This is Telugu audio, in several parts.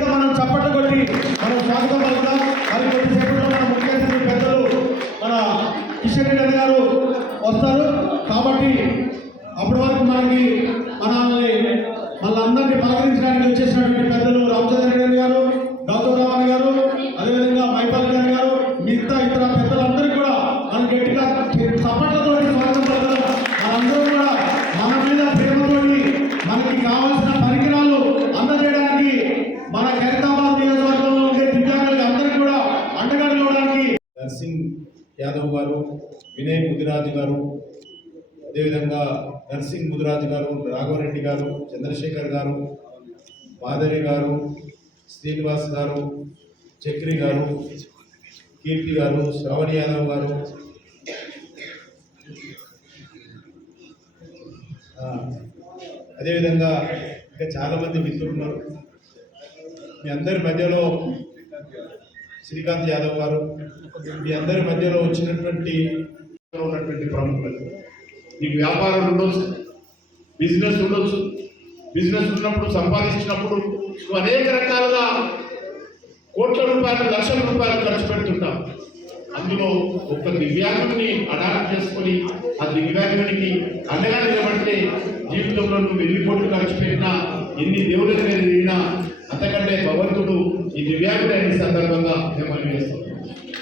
ఇక మనం చప్పట్లు కొట్టి మనం స్వాగతం పలుకుదాం. మరి కొద్దిసేపట్లో మన ముఖ్య అతిథులు పెద్దలు మన కిషన్ రెడ్డి గారు వస్తారు. కాబట్టి అప్పటి వరకు మనకి ముదిరాజు గారు అదేవిధంగా నర్సింగ్ ముదిరాజు గారు రాఘవరెడ్డి గారు చంద్రశేఖర్ గారు మాధవి గారు శ్రీనివాస్ గారు చక్రి గారు కీర్తి గారు శ్రావణి యాదవ్ గారు. అదేవిధంగా ఇంకా చాలామంది మిత్రులు ఉన్నారు మీ అందరి మధ్యలో శ్రీకాంత్ యాదవ్ గారు మీ అందరి మధ్యలో వచ్చినటువంటి ఉన్నటువంటి ప్రముఖులు. నీకు వ్యాపారం ఉండొచ్చు బిజినెస్ ఉండొచ్చు బిజినెస్ ఉన్నప్పుడు సంపాదించినప్పుడు నువ్వు అనేక రకాలుగా కోట్ల రూపాయలు లక్షల రూపాయలు ఖర్చు పెడుతుంటావు. అందులో ఒక దివ్యాంగుని అడాప్ట్ చేసుకొని ఆ దివ్యాంగునికి అండగా నిలబడితే జీవితంలో నువ్వు ఎన్ని కోట్లు ఖర్చు పెట్టినా ఎన్ని దేవుడి దగ్గర తిరిగినా అంతకంటే భగవంతుడు ఈ దివ్యాంగుడు అయిన సందర్భంగా మేము మనం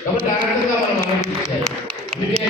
కాబట్టి ఆ రకంగా మనం ఆలోచించాలి. అందుకే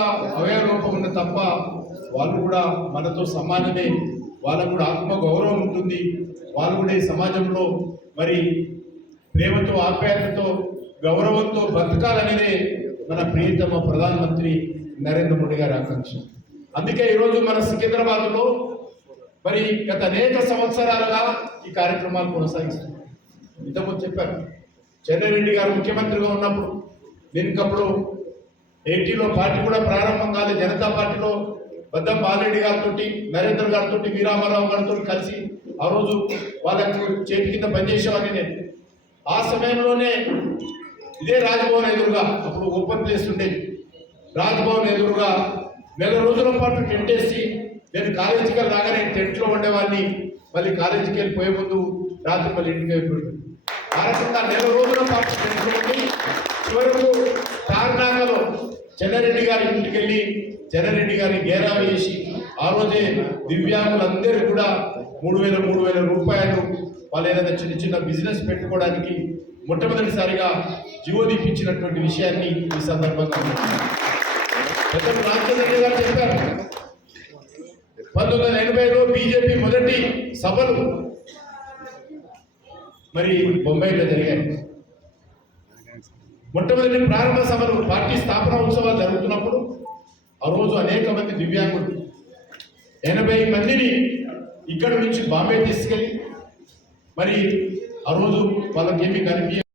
రకంగా అవయవ రూపం ఉన్న తప్ప వాళ్ళు కూడా మనతో సమానమే. వాళ్ళకు కూడా ఆత్మ గౌరవం ఉంటుంది. వాళ్ళు కూడా ఈ సమాజంలో మరి ప్రేమతో ఆప్యాయతతో గౌరవంతో బతకాలనేదే మన ప్రియతమ ప్రధానమంత్రి నరేంద్ర మోడీ గారి ఆకాంక్ష. అందుకే ఈరోజు మన సికింద్రాబాద్లో మరి గత అనేక సంవత్సరాలుగా ఈ కార్యక్రమాలు కొనసాగిస్తున్నాం. ఇంతకుముందు చెప్పారు చెన్నారెడ్డి గారు ముఖ్యమంత్రిగా ఉన్నప్పుడు దీనికప్పుడు ఎయిటీలో పార్టీ కూడా ప్రారంభం కాలేదు జనతా పార్టీలో బద్దం బాలరెడ్డి గారితో నరేంద్ర గారితో వీరామారావు గారితో కలిసి ఆ రోజు వాళ్ళకి చేతి కింద పనిచేసేవాడిని నేను. ఆ సమయంలోనే ఇదే రాజ్భవన్ ఎదురుగా అప్పుడు ఓపెన్ ప్లేస్ ఉండేది రాజ్భవన్ ఎదురుగా నెల రోజుల పాటు టెంట్ వేసి నేను కాలేజీకి వెళ్ళి రాగానే టెంట్లో ఉండేవాడిని. మళ్ళీ కాలేజీకి వెళ్ళిపోయే ముందు రాత్రి మళ్ళీ ఇంటికి వెళ్ళిపోయింది ఆ రకంగా నెల రోజుల పాటు టెంట్లో ఉండి చివరకు తార్నాకలో చెన్నారెడ్డి గారి ఇంటికి వెళ్ళి చెన్నారెడ్డి గారిని గేరా వేసి ఆ రోజే దివ్యాంగులందరూ కూడా మూడు వేల మూడు వేల రూపాయలు వాళ్ళు ఏదైనా చిన్న చిన్న బిజినెస్ పెట్టుకోవడానికి మొట్టమొదటిసారిగా జీవో దీపించినటువంటి విషయాన్ని ఈ సందర్భంగా పెద్దలు గారు చెప్పారు. పంతొమ్మిది వందల ఎనభైలో బీజేపీ మొదటి సభలు మరి బొంబాయిలో జరిగాయి. మొట్టమొదటి ప్రారంభ సభలు పార్టీ స్థాపన ఉత్సవాలు జరుగుతున్నప్పుడు ఆ రోజు అనేక మంది దివ్యాంగులు ఎనభై మందిని ఇక్కడ నుంచి బాంబే తీసుకెళ్ళి మరి ఆ రోజు వాళ్ళకి ఏమి కనిపించ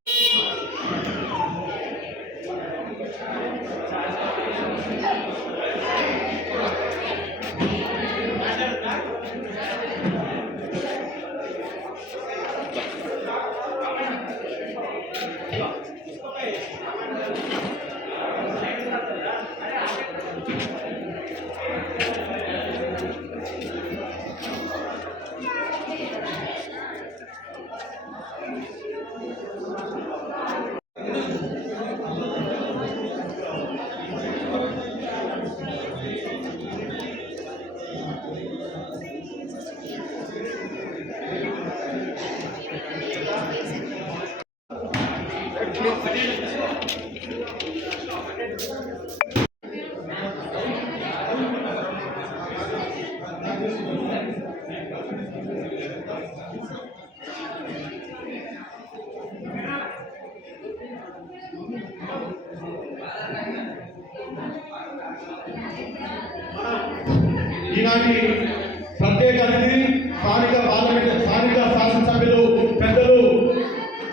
ప్రత్యేక అతిథి స్థానిక పార్లమెంట్ స్థానిక శాసనసభ్యులు పెద్దలు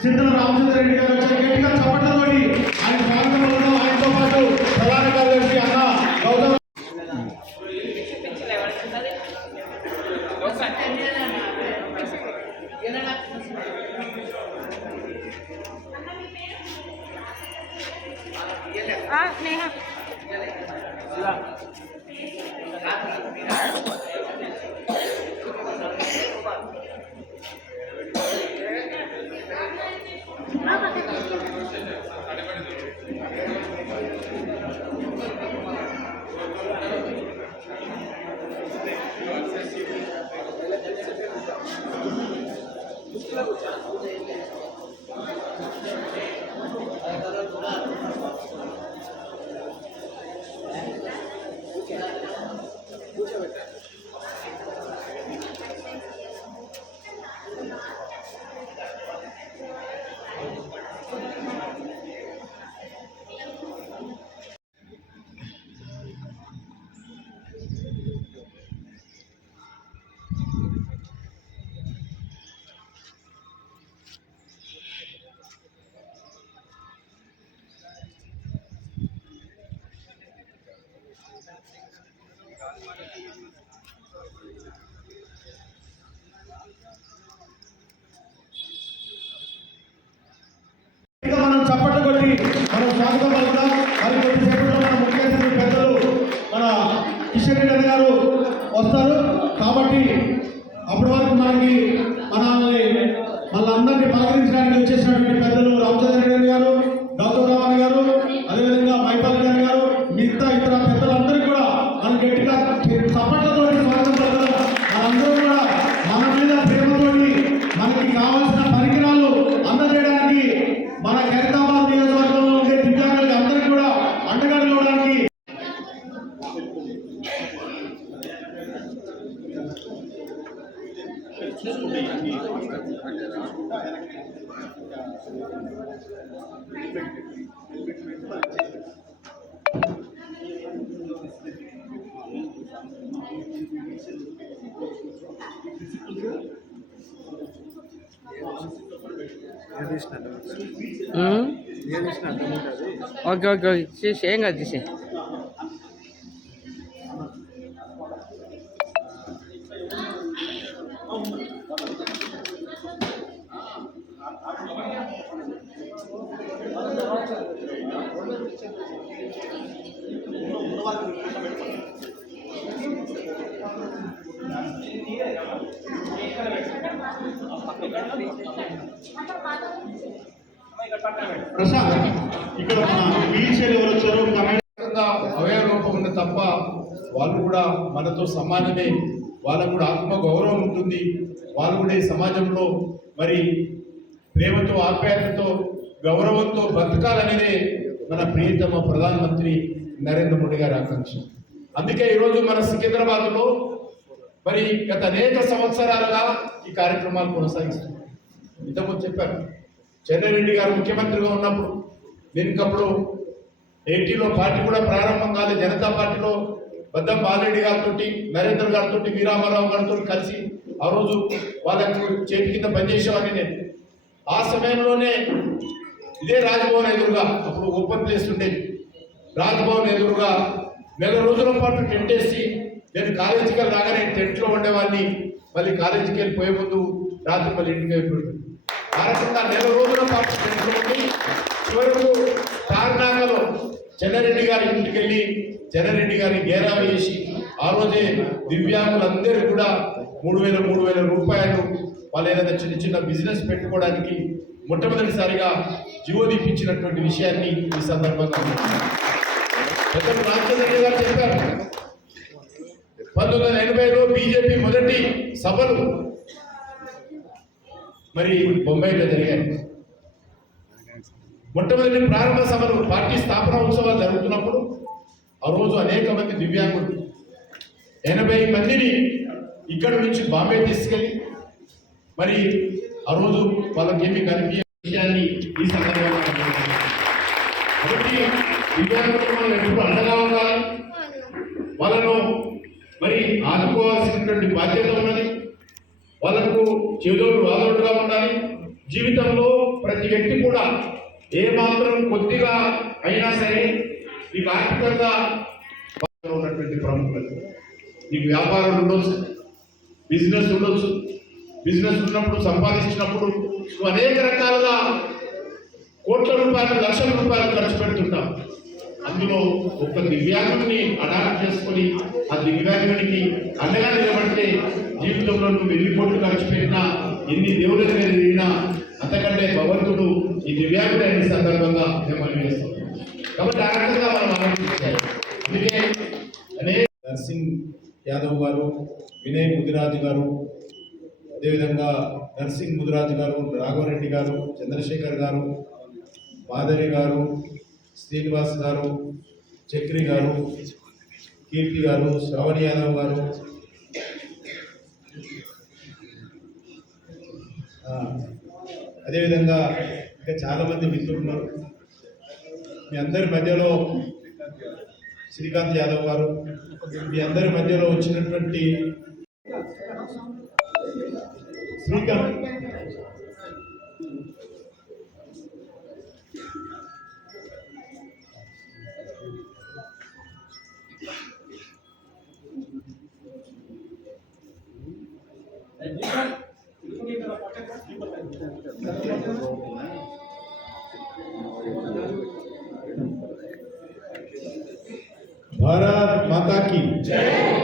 చింతల రామచంద్ర రెడ్డి గారు వచ్చారు. గట్టిగా చప్పట్లతోటి ఆయన స్వాగతంలో ఆయనతో పాటు ప్రధాన కార్యదర్శి అన్న గౌతమ్. స్నేహ. మనం చప్పట్లు కొట్టి మనం స్వాగతం పలుకుదాం. మరి కొద్దిసేపట్లో మన ముఖ్య పెద్దలు మన కిషన్ రెడ్డి గారు వస్తారు. కాబట్టి అప్పటి వరకు మనకి మనల్ని మనందరినీ పలకరించడానికి వచ్చేసినటువంటి పెద్దలు రామచంద్ర రెడ్డి గారు గౌతమ్ రావణ గారు అదేవిధంగా మైపాల్ గారి గారు మిగతా ఇతర ಓಕೆ ಓಕೆ ಓಕೆ ಶೀಶ್ ಹೆಂಗೈತಿ ಶಿ తీసే ఇక్కడ వీల్ చైర్ ఎవరు అవయవ రూపం తప్ప వాళ్ళు కూడా మనతో సమానమే. వాళ్ళకు కూడా ఆత్మ గౌరవం ఉంటుంది. వాళ్ళు కూడా ఈ సమాజంలో మరి ప్రేమతో ఆప్యాయతతో గౌరవంతో బతకాలనేదే మన ప్రియతమ ప్రధానమంత్రి నరేంద్ర మోడీ గారి ఆకాంక్ష. అందుకే ఈరోజు మన సికింద్రాబాద్లో మరి గత అనేక సంవత్సరాలుగా ఈ కార్యక్రమాలు కొనసాగిస్తున్నాం. ఇంతకుముందు చెప్పారు చెన్నారెడ్డి గారు ముఖ్యమంత్రిగా ఉన్నప్పుడు దీనికప్పుడు ఎయిటీలో పార్టీ కూడా ప్రారంభం కాలేదు జనతా పార్టీలో బద్దం బాలరెడ్డి గారితో నరేంద్ర గారితో వీరామారావు గారితో కలిసి ఆ రోజు వాళ్ళకి చేతి కింద పనిచేసేవాడిని నేను. ఆ సమయంలోనే ఇదే రాజ్భవన్ ఎదురుగా అప్పుడు ఓపెన్ ప్లేస్ ఉండేది రాజ్భవన్ ఎదురుగా నెల రోజుల పాటు టెంట్ వేసి నేను కాలేజీకి వెళ్ళి రాగానే టెంట్లో ఉండేవాడిని. మళ్ళీ కాలేజీకి వెళ్ళిపోయే ముందు రాత్రి మళ్ళీ ఇంటికి వెళ్ళిపోయింది ఆ నెల రోజుల పాటు టెంట్లో చివరకు తార్నాకలో చెన్నారెడ్డి గారి ఇంటికి వెళ్ళి చెన్నారెడ్డి గారిని గేరా వేసి ఆ రోజే దివ్యాంగులందరూ కూడా మూడు వేల మూడు వేల రూపాయలు వాళ్ళు ఏదైనా చిన్న చిన్న బిజినెస్ పెట్టుకోవడానికి మొట్టమొదటిసారిగా జీవో విషయాన్ని ఈ సందర్భంగా పెద్దలు రామచంద్ర గారు చెప్పారు. పంతొమ్మిది వందల ఎనభైలో బీజేపీ మొదటి సభలు మరి బొంబాయిలో జరిగాయి. మొట్టమొదటి ప్రారంభ సభలు పార్టీ స్థాపన ఉత్సవాలు జరుగుతున్నప్పుడు ఆ రోజు అనేక మంది దివ్యాంగులు ఎనభై మందిని ఇక్కడ నుంచి బాంబే తీసుకెళ్ళి మరి ఆ రోజు వాళ్ళకేమి ఏమి కనిపించే విషయాన్ని ఈ సందర్భంగా తెలియజేస్తున్నాను. కాబట్టి దివ్యాంగులకు మనం ఎప్పుడు అండగా ఉండాలి. వాళ్ళను మరి ఆదుకోవాల్సినటువంటి బాధ్యత ఉన్నది. వాళ్ళకు జీవితంలో వాదోడుగా ఉండాలి. జీవితంలో ప్రతి వ్యక్తి కూడా ఏ మాత్రం కొద్దిగా అయినా సరే మీకు ఆర్థికంగా ఉన్నటువంటి ప్రముఖులు. మీకు వ్యాపారం ఉండొచ్చు బిజినెస్ ఉండొచ్చు. బిజినెస్ ఉన్నప్పుడు సంపాదించినప్పుడు అనేక రకాలుగా కోట్ల రూపాయలు లక్షల రూపాయలు ఖర్చు పెడుతుంటాం అందులో ఒక దివ్యాంగుని అడాప్ట్ చేసుకొని ఆ దివ్యాంగునికి అండగా నిలబడితే జీవితంలో నువ్వు ఎన్ని కోట్లు ఖర్చు పెట్టినా ఎన్ని దేవుళ్ళ దగ్గర తిరిగినా అంతకంటే భగవంతుడు ఈ దివ్యాంగుడు అయిన సందర్భంగా మిమ్మల్ని మనవి కాబట్టి ఆ రకంగా మనం ఆలోచించాలి అందుకే నర్సింగ్ యాదవ్ గారు వినయ్ ముదిరాజు గారు అదేవిధంగా నర్సింగ్ ముదిరాజు గారు రాఘవరెడ్డి గారు చంద్రశేఖర్ గారు మాధవి గారు శ్రీనివాస్ గారు చక్రి గారు కీర్తి గారు శ్రవణ్ యాదవ్ గారు. అదేవిధంగా ఇంకా చాలామంది మిత్రులు ఉన్నారు మీ అందరి మధ్యలో శ్రీకాంత్ యాదవ్ గారు మీ అందరి మధ్యలో వచ్చినటువంటి శ్రీకాంత్. ભારત માતા કી જય.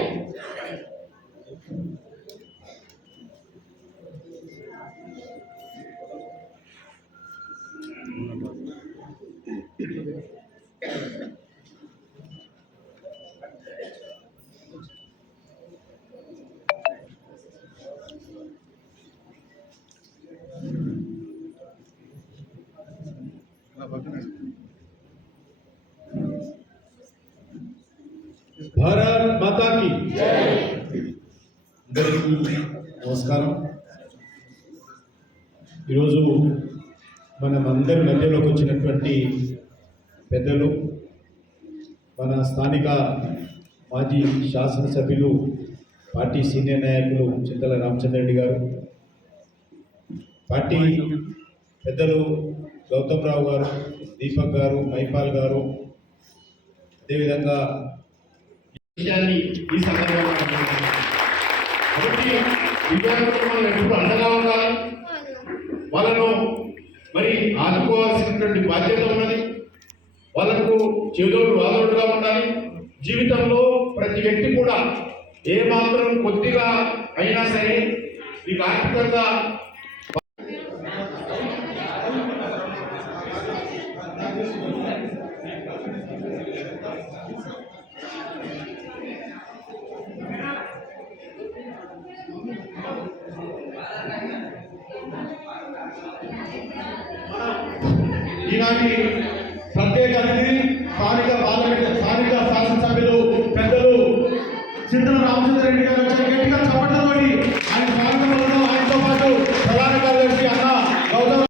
భారత్ మాతాకి. నమస్కారం. ఈరోజు మనం అందరి మధ్యలోకి వచ్చినటువంటి పెద్దలు మన స్థానిక మాజీ శాసనసభ్యులు పార్టీ సీనియర్ నాయకులు చింతల రామచంద్రెడ్డి గారు పార్టీ పెద్దలు గౌతమ్ రావు గారు దీపక్ గారు మైపాల్ గారు అదేవిధంగా విషయాన్ని ఈ సందర్భంగా కాబట్టి దివ్యాంగులకు మనం ఎప్పుడు అండగా ఉండాలి. వాళ్ళను మరి ఆదుకోవాల్సినటువంటి బాధ్యత ఉన్నది. వాళ్ళకు చెవులోడు వాదోడుగా ఉండాలి. జీవితంలో ప్రతి వ్యక్తి కూడా ఏ మాత్రం కొద్దిగా అయినా సరే మీకు ఆర్థికంగా ఈనాటి ప్రత్యేక అతిథి స్థానిక పార్లమెంట్ స్థానిక శాసనసభ్యులు పెద్దలు చింతల రామచంద్ర రెడ్డి గారు వచ్చారు. గట్టిగా చప్పట్లతోటి ఆయన స్వాగతం